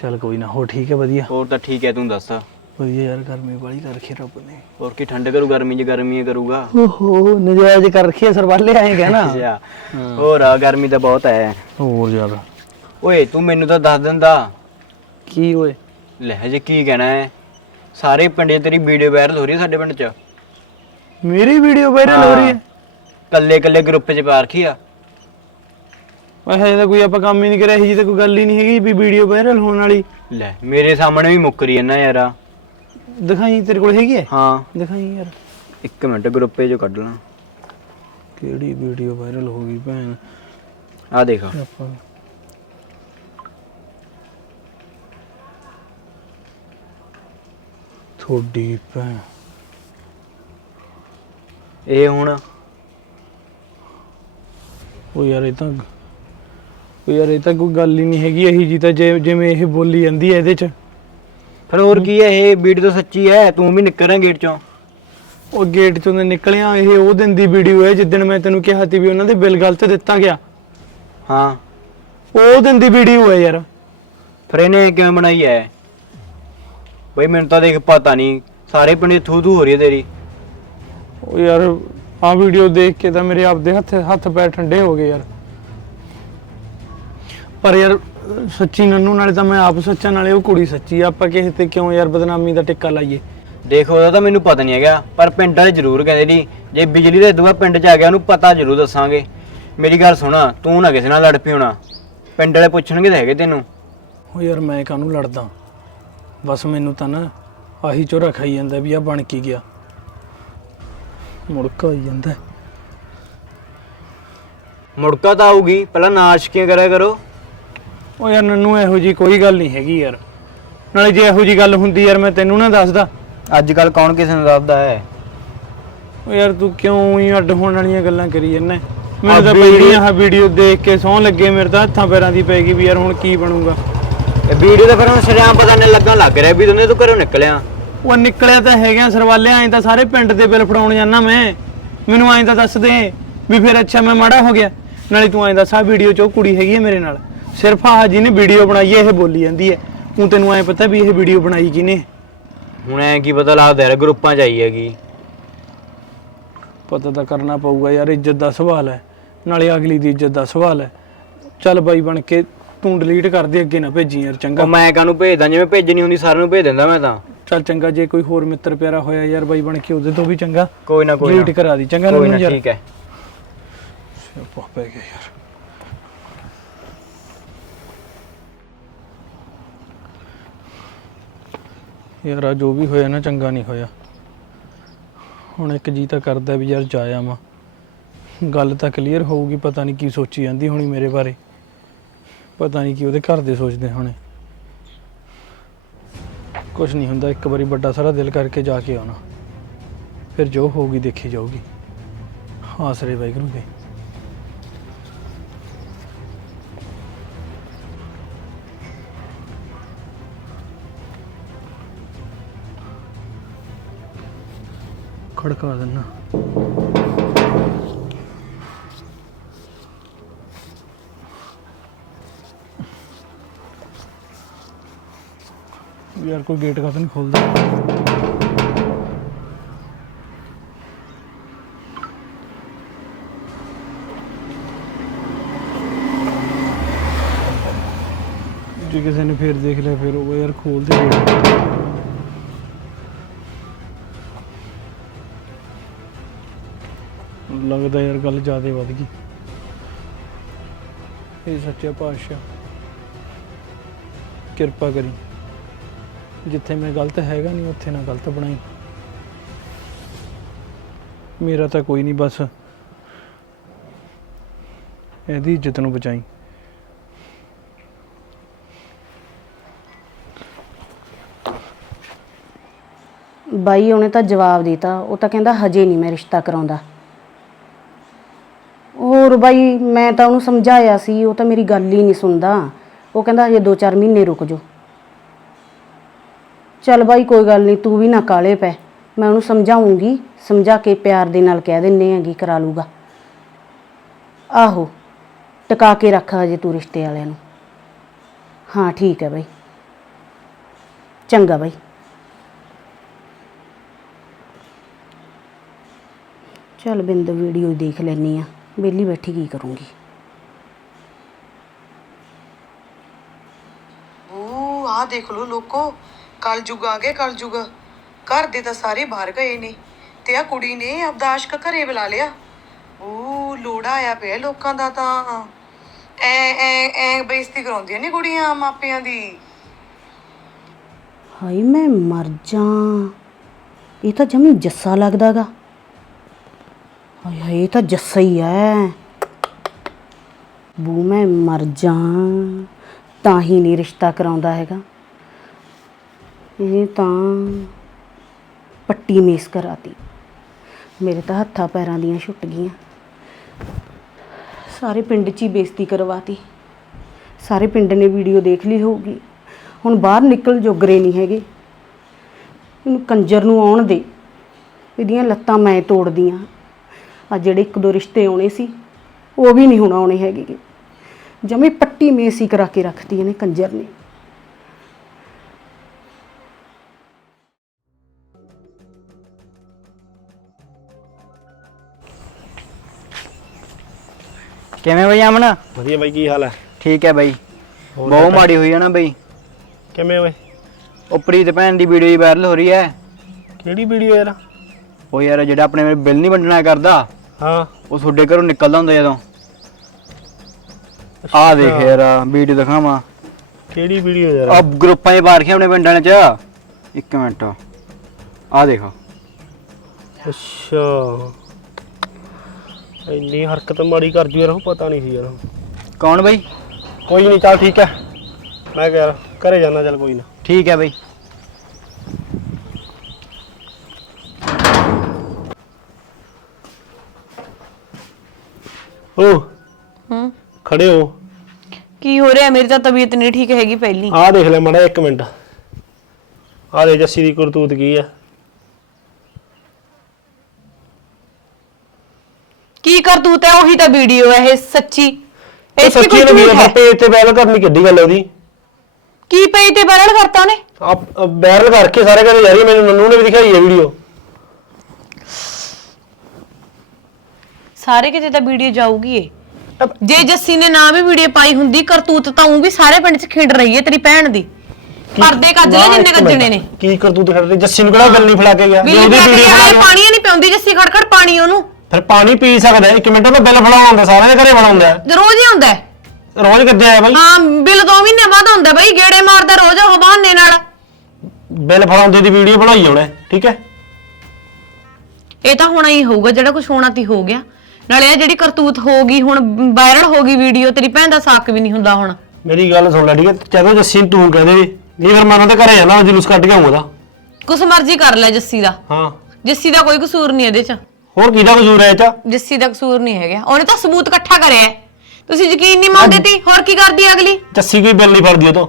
ਚੱਲ ਕੋਈ ਨਾ ਹੋ ਠੀਕ ਹੈ ਵਧੀਆ। ਹੋਰ ਤਾਂ ਠੀਕ ਹੈ ਤੂੰ ਦੱਸ? ਵਧੀਆ ਯਾਰ ਗਰਮੀ ਵਾਲੀ ਕਰ ਰੱਖੀ ਰੱਬ ਨੇ। ਹੋਰ ਕੀ ਠੰਡ ਕਰੂ ਗਰਮੀ 'ਚ ਗਰਮੀ ਹੀ ਕਰੂਗਾ। ਓਹੋ ਨਜਾਇਜ਼ ਕਰ ਰੱਖੀ ਹੈ ਸਰਵਾਲੇ ਆਏ ਕਹਿਣਾ ਅੱਛਾ। ਹੋਰ ਆ ਗਰਮੀ ਤਾਂ ਬਹੁਤ ਹੈ ਹੋਰ ਯਾਰ। ਓਏ ਤੂੰ ਮੈਨੂੰ ਤਾਂ ਦੱਸ ਦਿੰਦਾ। ਕੀ ਓਏ? ਲੈ ਹਜੇ ਕੀ ਕਹਿਣਾ ਹੈ ਸਾਰੇ ਪਿੰਡੇ ਤੇਰੀ ਵੀਡੀਓ ਵਾਇਰਲ ਹੋ ਰਹੀ ਹੈ ਸਾਡੇ ਪਿੰਡ 'ਚ? ਮੇਰੀ ਵੀਡੀਓ ਵਾਇਰਲ ਹੋ ਰਹੀ ਹੈ। ਕੱਲੇ ਕੱਲੇ ਗਰੁੱਪ 'ਚ ਪਾ ਰੱਖੀ ਆ। ਮੈਂ ਹਜੇ ਤਾਂ ਕੋਈ ਆਪਾਂ ਕੰਮ ਹੀ ਨਹੀਂ ਕਰਿਆ ਇਹ ਜੀ ਤਾਂ ਕੋਈ ਗੱਲ ਹੀ ਨਹੀਂ ਹੈਗੀ ਵੀ ਵੀਡੀਓ ਵਾਇਰਲ ਹੋਣ ਵਾਲੀ। ਲੈ ਮੇਰੇ ਸਾਹਮਣੇ ਵੀ ਮੁੱਕਰੀ ਇਹਨਾਂ ਯਾਰ। ਦਿਖਾਈ ਤੇਰੇ ਕੋਲ ਹੈਗੀ ਹੈ? ਹਾਂ। ਦਿਖਾਈ ਯਾਰ। ਇੱਕ ਮਿੰਟ ਗਰੁੱਪੇ 'ਚੋਂ ਕੱਢ ਲਾਂ। ਕਿਹੜੀ ਵੀਡੀਓ ਵਾਇਰਲ ਹੋ ਗਈ ਭੈਣ? ਆ ਦੇਖ। ਆਪਾਂ ਥੋੜੀ ਭੈਣ। ਇਹ ਹੁਣ? ਉਹ ਯਾਰ ਇਹ ਤਾਂ ਉਹ ਯਾਰ ਇਹ ਤਾਂ ਕੋਈ ਗੱਲ ਹੀ ਨਹੀਂ ਹੈਗੀ ਇਹੀ ਜੀ ਤਾਂ ਜਿ- ਜਿਵੇਂ ਇਹ ਬੋਲੀ ਜਾਂਦੀ ਹੈ ਇਹਦੇ ਚ। ਫਿਰ ਹੋਰ ਕੀ ਹੈ ਇਹ ਵੀਡੀਓ ਤਾਂ ਸੱਚੀ ਹੈ ਤੂੰ ਵੀ ਨਿਕਲ ਰਿਹਾ ਗੇਟ 'ਚੋਂ। ਉਹ ਗੇਟ ਚੋਂ ਦੇ ਨਿਕਲਿਆ ਇਹ ਉਹ ਦਿਨ ਦੀ ਵੀਡੀਓ ਹੈ ਜਿੱਦਣ ਮੈਂ ਤੈਨੂੰ ਕਿਹਾ ਸੀ ਵੀ ਉਹਨਾਂ ਦੇ ਬਿੱਲ ਗਲਤ ਦਿੱਤਾ ਗਿਆ। ਹਾਂ। ਉਹ ਦਿਨ ਦੀ ਵੀਡੀਓ ਹੈ ਯਾਰ। ਫਿਰ ਇਹਨੇ ਕਿਵੇਂ ਬਣਾਈ ਹੈ? ਬਈ ਮੈਨੂੰ ਤਾਂ ਦੇਖ ਪਤਾ ਨਹੀਂ ਸਾਰੇ ਪਿੰਡ ਥੂ ਥੂ ਹੋ ਰਹੀ ਹੈ ਤੇਰੀ। ਉਹ ਯਾਰ ਆਹ ਵੀਡੀਓ ਦੇਖ ਕੇ ਤਾਂ ਮੇਰੇ ਆਪਦੇ ਹੱਥ ਹੱਥ ਪੈਰ ਠੰਡੇ ਹੋ ਗਏ ਯਾਰ। ਪਰ ਯਾਰ ਸੱਚੀ ਨੰਨੂ ਨਾਲੇ ਤਾਂ ਮੈਂ ਆਪ ਸੱਚਾ ਨਾਲੇ ਉਹ ਕੁੜੀ ਸੱਚੀ ਆ। ਆਪਾਂ ਕਿਸੇ ਤੇ ਕਿਉਂ ਯਾਰ ਬਦਨਾਮੀ ਦਾ ਟਿੱਕਾ ਲਾਈਏ? ਦੇਖ ਉਹਦਾ ਤਾਂ ਮੈਨੂੰ ਪਤਾ ਨਹੀਂ ਹੈਗਾ ਪਰ ਪਿੰਡ ਵਾਲੇ ਜ਼ਰੂਰ ਕਹਿੰਦੇ ਨਹੀਂ ਜੇ ਬਿਜਲੀ ਦਾ ਦੁਆ ਪਿੰਡ 'ਚ ਆ ਗਿਆ ਉਹਨੂੰ ਪਤਾ ਜ਼ਰੂਰ ਦੱਸਾਂਗੇ। ਮੇਰੀ ਗੱਲ ਸੁਣਾ ਤੂੰ ਨਾ ਕਿਸੇ ਨਾਲ ਲੜ ਪਈ ਹੋਣਾ ਪਿੰਡ ਵਾਲੇ ਪੁੱਛਣਗੇ ਤਾਂ ਹੈਗੇ ਤੈਨੂੰ। ਉਹ ਯਾਰ ਮੈਂ ਕਾਹਨੂੰ ਲੜਦਾ? ਬਸ ਮੈਨੂੰ ਤਾਂ ਨਾ ਆਹੀ ਚੋਰਾ ਖਾਈ ਜਾਂਦਾ ਵੀ ਆ ਬਣ ਕੀ ਗਿਆ। ਮੁੜਕਾ ਆਈ ਜਾਂਦਾ। ਮੁੜਕਾ ਤਾਂ ਆਊਗੀ ਪਹਿਲਾਂ ਨਾਸ਼ਕੀਆਂ ਕਰਿਆ ਕਰੋ? ਉਹ ਯਾਰ ਨੰਨੂ ਇਹੋ ਜੀ ਕੋਈ ਗੱਲ ਨਹੀਂ ਹੈਗੀ ਯਾਰ। ਨਾਲੇ ਜੇ ਇਹੋ ਜੀ ਗੱਲ ਹੁੰਦੀ ਯਾਰ ਮੈਂ ਤੈਨੂੰ ਨਾ ਦੱਸਦਾ। ਅੱਜ ਕੱਲ ਕੌਣ ਕਿਸੇ ਨੂੰ ਦੱਸਦਾ ਹੈ? ਉਹ ਯਾਰ ਤੂੰ ਕਿਉਂ ਹੀ ਅੱਡ ਹੋਣ ਵਾਲੀਆਂ ਗੱਲਾਂ ਕਰੀ ਜਾਂਦਾ? ਮੈਨੂੰ ਤਾਂ ਵੀਡੀਓ- ਪਹਿਲੀ ਆਹ ਵੀਡੀਓ ਦੇਖ ਕੇ ਸੌਂ ਲੱਗੇ ਮੇਰੇ ਤਾਂ ਹੱਥਾਂ ਪੈਰਾਂ ਦੀ ਪੈ ਗਈ ਵੀ ਯਾਰ ਹੁਣ ਕੀ ਬਣੂਗਾ। ਇਹ ਵੀਡੀਓ ਤਾਂ ਫਿਰ ਹੁਣ ਸ਼ਰਿਆਮ ਪਤਾ ਨਹੀਂ ਲੱਗਣ ਲੱਗ ਰਿਹਾ ਵੀ ਤੂੰ ਘਰੋਂ ਨਿਕਲਿਆ। ਉਹ ਨਿਕਲਿਆ ਤਾਂ ਹੈਗਾ ਸਰਵਾਲੇ ਐਂ ਤਾਂ ਸਾਰੇ ਪਿੰਡ ਦੇ ਬਿੱਲ ਫੜਾਉਣ ਜਾਂਦਾ ਮੈਂ। ਮੈਨੂੰ ਐਂ ਤਾਂ ਦੱਸ ਦੇ ਵੀ ਫਿਰ ਅੱਛਾ ਮੈਂ ਮਾੜਾ ਹੋ ਗਿਆ। ਨਾਲੇ ਤੂੰ ਐਂ ਦੱਸ ਵੀਡੀਓ 'ਚ ਉਹ ਕੁੜੀ ਹੈਗੀ ਹੈ ਮੇਰੇ ਨਾਲ। ਸਿਰਫ ਆਹ ਜਿਹਨੇ ਵੀਡੀਓ ਬਣਾਈ ਹੈ ਇਹ ਬੋਲੀ ਜਾਂਦੀ ਹੈ। ਤੂੰ ਤੈਨੂੰ ਐਂ ਪਤਾ ਵੀ ਇਹ ਵੀਡੀਓ ਬਣਾਈ ਕਿਨੇ ਹੁਣ ਐ ਕੀ ਪਤਾ ਲੱਗਦਾ ਯਾਰ ਗਰੁੱਪਾਂ 'ਚ ਆਈ ਹੈਗੀ। ਪਤਾ ਤਾਂ ਕਰਨਾ ਪਊਗਾ ਯਾਰ ਇੱਜ਼ਤ ਦਾ ਸਵਾਲ ਹੈ। ਨਾਲੇ ਅਗਲੀ ਦੀ ਇੱਜ਼ਤ ਦਾ ਸਵਾਲ ਹੈ। ਚੱਲ ਬਾਈ ਬਣ ਕੇ ਤੂੰ ਡਿਲੀਟ ਕਰ ਦੇ ਅੱਗੇ ਨਾ ਭੇਜੀ ਯਾਰ ਚੰਗਾ। ਮੈਂ ਕਾਹਨੂੰ ਭੇਜਦਾ? ਜਿਵੇਂ ਭੇਜਣੀ ਹੁੰਦੀ ਸਾਰਿਆਂ ਨੂੰ ਭੇਜ ਦਿੰਦਾ ਮੈਂ ਤਾਂ। ਚੱਲ ਚੰਗਾ ਜੇ ਕੋਈ ਹੋਰ ਮਿੱਤਰ ਪਿਆਰਾ ਹੋਇਆ ਯਾਰ ਬਾਈ ਬਣ ਕੇ ਉਹਦੇ ਤੋਂ ਵੀ ਚੰਗਾ। ਕੋਈ ਨਾ ਕੋਈ ਨਾ। ਡਿਲੀਟ ਕਰਾ ਦੀ ਚੰਗਾ ਕੋਈ ਨਾ ਨਾ ਯਾਰ। ਠੀਕ ਹੈ। ਸਿਆਪਾ ਪੈ ਗਿਆ ਯਾਰ। ਯਾਰ ਆ ਜੋ ਵੀ ਹੋਇਆ ਨਾ ਚੰਗਾ ਨਹੀਂ ਹੋਇਆ। ਹੁਣ ਇੱਕ ਜੀ ਤਾਂ ਕਰਦਾ ਵੀ ਯਾਰ ਜਾਇਆ ਮਾ ਗੱਲ ਤਾਂ ਕਲੀਅਰ ਹੋਊਗੀ, ਪਤਾ ਨਹੀਂ ਕੀ ਸੋਚੀ ਜਾਂਦੀ ਹੋਣੀ ਮੇਰੇ ਬਾਰੇ। ਪਤਾ ਨਹੀਂ ਕੀ ਉਹਦੇ ਘਰ ਦੇ ਸੋਚਦੇ ਹੋਣੇ। ਕੁਝ ਨਹੀਂ ਹੁੰਦਾ, ਇੱਕ ਵਾਰੀ ਵੱਡਾ ਸਾਰਾ ਦਿਲ ਕਰਕੇ ਜਾ ਕੇ ਆਉਣਾ। ਫਿਰ ਜੋ ਹੋਊਗੀ ਦੇਖੀ ਜਾਊਗੀ। ਆਸਰੇ ਵਾਹਿਗੁਰੂ ਦੇ। ਖੜਕਾ ਦਿੰਨਾ ਯਾਰ ਕੋਈ ਗੇਟ ਕਾ ਨਹੀਂ ਖੋਲਦਾ? ਜੇ ਕਿਸੇ ਨੇ ਫੇਰ ਦੇਖ ਲਿਆ, ਫਿਰ ਉਹ ਯਾਰ ਖੋਲ ਦੇ ਗੇਟ ਲੱਗਦਾ ਯਾਰ ਗੱਲ ਜ਼ਿਆਦਾ ਵੱਧ ਗਈ। ਇਹ ਸੱਚਾ ਪਾਤਸ਼ਾਹ ਕਿਰਪਾ ਕਰੀ। ਜਿੱਥੇ ਮੈਂ ਗਲਤ ਹੈਗਾ ਨਹੀਂ ਉੱਥੇ ਨਾ ਗਲਤ ਬਣਾਈ। ਮੇਰਾ ਤਾਂ ਕੋਈ ਨਹੀਂ ਬਸ ਇਹਦੀ ਇੱਜ਼ਤ ਨੂੰ ਬਚਾਈ। ਬਾਈ ਉਹਨੇ ਤਾਂ ਜਵਾਬ ਦਿੱਤਾ ਉਹ ਤਾਂ ਕਹਿੰਦਾ ਹਜੇ ਨਹੀਂ ਮੈਂ ਰਿਸ਼ਤਾ ਕਰਾਉਂਦਾ। ਹੋਰ ਬਾਈ, ਮੈਂ ਤਾਂ ਉਹਨੂੰ ਸਮਝਾਇਆ ਸੀ, ਉਹ ਤਾਂ ਮੇਰੀ ਗੱਲ ਹੀ ਨਹੀਂ ਸੁਣਦਾ। ਉਹ ਕਹਿੰਦਾ ਹਜੇ 2-4 ਮਹੀਨੇ ਰੁਕ ਜਾਓ। ਚੱਲ ਬਾਈ, ਕੋਈ ਗੱਲ ਨਹੀਂ, ਤੂੰ ਵੀ ਨਾ ਕਾਲੇ ਪੈ। ਮੈਂ ਉਹਨੂੰ ਸਮਝਾਉਂਗੀ, ਸਮਝਾ ਕੇ ਪਿਆਰ ਦੇ ਨਾਲ ਕਹਿ ਦਿੰਨੇ ਆਂਗੀ ਕਰਾ ਲੂਗਾ। ਆਹੋ, ਟਿਕਾ ਕੇ ਰੱਖ ਹਜੇ ਤੂੰ ਰਿਸ਼ਤੇ ਵਾਲਿਆਂ ਨੂੰ। ਹਾਂ, ਠੀਕ ਹੈ ਬਾਈ। ਚੰਗਾ ਬਾਈ। ਚੱਲ ਬਿੰਦ, ਵੀਡੀਓ ਦੇਖ ਲੈਣੀ ਆ। ਵਿਹਲੀ ਬੈਠੀ ਕੀ ਕਰੂੰਗੀ? ਓ ਆ ਦੇਖ ਲੋ ਲੋਕੋ ਕਲ ਯੁਗ ਆ ਗਏ ਕਲ ਯੁਗ ਘਰ ਦੇ ਤਾਂ ਸਾਰੇ ਬਾਹਰ ਗਏ ਨੇ ਤੇ ਆ ਕੁੜੀ ਨੇ ਆਪਦਾ ਆਸ਼ਕ ਘਰੇ ਬੁਲਾ ਲਿਆ। ਓ ਲੋੜਾ ਆਇਆ ਪਿਆ ਲੋਕਾਂ ਦਾ ਤਾਂ। ਐ ਐ ਐ ਬੇਇੱਜ਼ਤੀ ਕਰਾਉਂਦੀਆਂ ਨੇ ਕੁੜੀਆਂ ਮਾਪਿਆਂ ਦੀ। ਹਾਏ ਮੈਂ ਮਰ ਜਾਂ। ਇਹ ਤਾਂ ਜਮੀ ਜੱਸਾ ਲੱਗਦਾਗਾ। ਹਾਏ ਹਾਏ, ਇਹ ਤਾਂ ਜੱਸਾ ਹੀ ਐ ਬੂ, ਮੈਂ ਮਰ ਜਾਂ ਤਾਂ ਹੀ ਨਹੀਂ ਰਿਸ਼ਤਾ ਕਰਾਉਂਦਾ ਹੈਗਾ। ਇਹ ਤਾਂ ਪੱਟੀ ਮੇਸ ਕਰਾਤੀ। ਮੇਰੇ ਤਾਂ ਹੱਥਾਂ ਪੈਰਾਂ ਦੀਆਂ ਛੁੱਟ ਗਈਆਂ। ਸਾਰੇ ਪਿੰਡ 'ਚ ਹੀ ਬੇਇੱਜ਼ਤੀ ਕਰਵਾਤੀ। ਸਾਰੇ ਪਿੰਡ ਨੇ ਵੀਡੀਓ ਦੇਖ ਲਈ ਹੋਊਗੀ। ਹੁਣ ਬਾਹਰ ਨਿਕਲ ਜੋਗਰੇ ਨਹੀਂ ਹੈਗੇ। ਇਹਨੂੰ ਕੰਜਰ ਨੂੰ ਆਉਣ ਦੇ। ਇਹਦੀਆਂ ਲੱਤਾਂ ਮੈਂ ਤੋੜਦੀਆਂ। ਆ ਜਿਹੜੇ ਇੱਕ ਦੋ ਰਿਸ਼ਤੇ ਆਉਣੇ ਸੀ ਉਹ ਵੀ ਨਹੀਂ ਹੁਣ ਆਉਣੇ ਹੈਗੇ ਜਮੇ ਪੱਟੀ ਮੇਸੀ ਕਰਾ ਕੇ ਰੱਖਦੀ ਇਹਨੇ ਕੰਜਰ ਨੇ। ਕਿਵੇਂ ਬਈ ਅਮਨ? ਵਧੀਆ ਬਾਈ ਕੀ ਹਾਲ ਹੈ? ਠੀਕ ਹੈ ਬਈ। ਬਹੁਤ ਮਾੜੀ ਹੋਈ ਹੈ ਨਾ ਬਈ। ਕਿਵੇਂ ਓਏ? ਉਹ ਪ੍ਰੀਤ ਭੈਣ ਦੀ ਵੀਡੀਓ ਹੀ ਵਾਇਰਲ ਹੋ ਰਹੀ ਹੈ। ਕਿਹੜੀ ਵੀਡੀਓ ਯਾਰ? ਉਹ ਯਾਰ ਜਿਹੜਾ ਆਪਣੇ ਬਿੱਲ ਨਹੀਂ ਵੰਡਣਾ ਕਰਦਾ ਹਾਂ। ਉਹ ਤੁਹਾਡੇ ਘਰੋਂ ਨਿਕਲਦਾ ਹੁੰਦਾ ਜਦੋਂ। ਆ ਦੇਖ ਯਾਰ ਵੀਡੀਓ ਦਿਖਾਵਾਂ। ਕਿਹੜੀ ਵੀਡੀਓ ਯਾਰ? ਆ ਗਰੁੱਪਾਂ 'ਚ ਪਾ ਰੱਖਿਆ ਆਪਣੇ ਪਿੰਡਾਂ 'ਚ। ਇੱਕ ਮਿੰਟ। ਆ ਦੇਖੋ। ਅੱਛਾ। ਇੰਨੀ ਹਰਕਤ ਮਾੜੀ ਕਰ ਜੂ ਯਾਰ ਉਹ ਪਤਾ ਨਹੀਂ ਸੀ ਯਾਰ। ਕੌਣ ਬਈ? ਕੋਈ ਨਹੀਂ ਚੱਲ ਠੀਕ ਹੈ। ਮੈਂ ਕਿਹਾ ਯਾਰ ਘਰੇ ਜਾਣਾ ਚੱਲ ਕੋਈ ਨਾ। ਠੀਕ ਹੈ ਬਈ। ਓ। ਹੂੰ। ਖੜੇ ਹੋ। ਕੀ ਹੋ ਰਿਹਾ? ਮੇਰੀ ਤਾਂ ਤਬੀਅਤ ਨਹੀਂ ਠੀਕ ਹੈਗੀ ਪਹਿਲੀ। ਆਹ ਦੇਖ ਲੈ ਮੜਾ ਇੱਕ ਮਿੰਟ। ਆਹ ਦੇ ਜੱਸੀ ਦੀ ਕਰਤੂਤ ਕੀ ਹੈ ਕੀ ਕਰਤੂਤ ਹੈ ਉਹੀ ਤਾਂ ਵੀਡੀਓ ਹੈ ਇਹ ਸੱਚੀ। ਇਹ ਕੋਈ ਸੱਚੀ ਨੇ ਹੈ। ਪੇਜ ਤੇ ਵਾਇਰਲ ਕਰਨੀ ਕਿੱਡੀ ਗੱਲ ਹੈ ਉਹਦੀ। ਕੀ ਪਈ ਤੇ ਵਾਇਰਲ ਕਰਤਾ ਉਹਨੇ? ਵਾਇਰਲ ਕਰਕੇ ਸਾਰੇ ਕਹਿੰਦੇ ਯਾਰ ਮੈਨੂੰ ਨੰਨੂ ਨੇ ਵੀ ਦਿਖਾਈ ਹੈ ਵੀਡੀਓ। ਸਾਰੇ ਕਿਤੇ ਤਾਂ ਵੀਡੀਓ ਜਾਊਗੀ ਏ ਜੇ ਜੱਸੀ ਨੇ ਨਾ ਵੀ ਵੀਡੀਓ ਪਾਈ ਹੁੰਦੀ ਕਰਤੂਤ ਤਾਂ ਉਹ ਵੀ ਸਾਰੇ ਪਿੰਡ 'ਚ ਖਿੰਡ ਰਹੀ ਏ ਤੇਰੀ ਭੈਣ ਦੀ। ਪਰਦੇ ਕੱਜ ਲੈ ਜਿੰਨੇ ਕੱਜਣੇ ਨੇ। ਕੀ ਕਰਤੂਤ ਖੜ ਰਹੀ? ਜੱਸੀ ਨੂੰ ਕਿਹੜਾ ਗੱਲ ਨਹੀਂ ਫੜਾ ਕੇ ਗਿਆ? ਵੀ ਜੇ ਉਹਦੀ ਵੀਡੀਓ ਬਣਾ ਕੇ- ਪਾਣੀ ਨਹੀਂ ਪਿਉਂਦੀ ਜੱਸੀ ਖੜ ਖੜ ਪਾਣੀ ਉਹਨੂੰ। ਫਿਰ ਪਾਣੀ ਪੀ ਸਕਦਾ। ਇੱਕ ਮਿੰਟ ਉਹਦਾ ਬਿੱਲ ਫੜਾਉਣਾ ਹੁੰਦਾ ਸਾਰਿਆਂ ਦੇ ਘਰੇ ਬਣਾਉਂਦਾ। ਰੋਜ਼ ਹੀ ਆਉਂਦਾ ਹੈ। ਰੋਜ਼ ਕਿੱਦੇ ਆਇਆ ਬਾਈ? ਹਾਂ ਬਿੱਲ ਦੋ ਮਹੀਨੇ ਬਾਅਦ ਆਉਂਦਾ ਬਈ ਗੇੜੇ ਮਾਰਦਾ ਰੋਜ਼ ਉਹ ਬਹਾਨੇ ਨਾਲ। ਬਿੱਲ ਫੜਾਉਂਦੇ ਦੀ ਵੀਡੀਓ ਬਣਾਈ ਉਹਨੇ ਠੀਕ ਹੈ? ਇਹ ਤਾਂ ਹੋਣਾ ਹੀ ਹੋਊਗਾ ਜਿਹੜਾ ਕੁਝ ਹੋਣਾ ਤੀ ਹੋ ਗਿਆ। ਨਾਲੇ ਇਹ ਜਿਹੜੀ ਕਰਤੂਤ ਹੋ ਗਈ ਹੁਣ ਵਾਇਰਲ ਹੋ ਗਈ ਵੀਡੀਓ ਤੇਰੀ ਭੈਣ ਦਾ ਸਾਕ ਵੀ ਨਹੀਂ ਹੁੰਦਾ ਹੁਣ। ਮੇਰੀ ਗੱਲ ਸੁਣ ਲੈ ਠੀਕ ਹੈ? ਜਦੋਂ ਜੱਸੀ ਨੂੰ ਤੂੰ ਕਹਦੇ ਵੀ ਨਹੀਂ ਫਿਰ ਮੈਂ ਉਹਨਾਂ ਦੇ ਘਰੇ ਜਾਣਾ ਜਲੂਸ ਕੱਢ ਕੇ ਆਉਂਗਾ ਉਹਦਾ। ਕੁਛ ਮਰਜ਼ੀ ਕਰ ਲੈ ਜੱਸੀ ਦਾ। ਹਾਂ। ਜੱਸੀ ਦਾ ਕੋਈ ਕਸੂਰ ਨਹੀਂ ਇਹਦੇ 'ਚ। ਹੋਰ ਕਿਹਦਾ ਕਸੂਰ ਹੈ ਇਹ ਚ? ਜੱਸੀ ਦਾ ਕਸੂਰ ਨਹੀਂ ਹੈਗਾ। ਉਹਨੇ ਤਾਂ ਸਬੂਤ ਇਕੱਠਾ ਕਰਿਆ। ਹੈ। ਤੁਸੀਂ ਯਕੀਨ ਨਹੀਂ ਮੰਨਦੇ ਤੀ? ਹੋਰ ਕੀ ਕਰਦੀ ਹੈ ਅਗਲੀ? ਜੱਸੀ ਕੋਈ ਬਿੱਲ ਨਹੀਂ ਫੜਦੀ ਉਹ ਤੋਂ।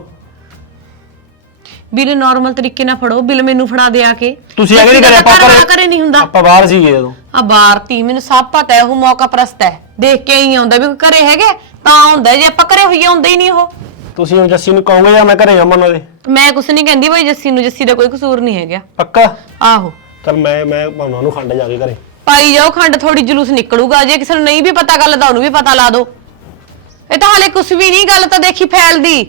ਬਿੱਲ ਨਾਰਮਲ ਤਰੀਕੇ ਨਾਲ ਫੜੋ ਬਿੱਲ ਮੈਨੂੰ ਫੜਾ ਦੇ ਆ ਕੇ। ਤੁਸੀਂ ਅਗਰ ਜੱਸੀ ਦਾ ਕਰੇ ਤਾਂ ਆਪਾਂ ਘਰ ਘਰੇ ਨਹੀਂ ਹੁੰਦਾ। ਆਪਾਂ ਬਾਹਰ ਸੀਗੇ ਜਦੋਂ ਆ ਬਾਹਰ ਤੀ ਮੈਨੂੰ ਸਭ ਪਤਾ ਹੈ ਉਹ ਮੌਕਾ ਪ੍ਰਸਤ ਹੈ। ਦੇਖ ਕੇ ਹੀ ਆਉਂਦਾ ਵੀ ਕੋਈ ਘਰੇ ਹੈਗੇ ਤਾਂ ਹੁੰਦਾ ਜੇ ਆਪਾਂ ਘਰੇ ਹੋਈਏ ਆਉਂਦੇ ਹੀ ਨਹੀਂ ਉਹ। ਤੁਸੀਂ ਹੁਣ ਜੱਸੀ ਨੂੰ ਕਹੋਗੇ ਜਾਂ ਮੈਂ ਘਰੇ ਜਾਵਾਂ ਦੇ? ਮੈਂ ਕੁਛ ਨਹੀਂ ਕਹਿੰਦੀ ਬਈ ਜੱਸੀ ਨੂੰ ਜੱਸੀ ਦਾ ਕੋਈ ਕਸੂਰ ਨਹੀਂ ਹੈਗਾ। ਪੱਕਾ? ਆਹੋ। ਚਲ ਮੈਂ ਮੈਂ ਪਾਉਣਾ ਉਹਨੂੰ ਖੰਡ ਜਾ ਕੇ ਘਰੇ। ਪਾਈ ਜਾਓ ਖੰਡ ਥੋੜੀ ਜਲੂਸ ਨਿਕਲੂਗਾ ਜੇ ਕਿਸੇ ਨੂੰ ਨਹੀਂ ਵੀ ਪਤਾ ਗੱਲ ਤਾਂ ਉਹਨੂੰ ਵੀ ਪਤਾ ਲਾ ਦਿਓ। ਇਹ ਤਾਂ ਹਾਲੇ ਕੁਛ ਵੀ ਨਹੀਂ ਗੱਲ ਤਾਂ ਦੇਖੀ ਫੈਲਦੀ।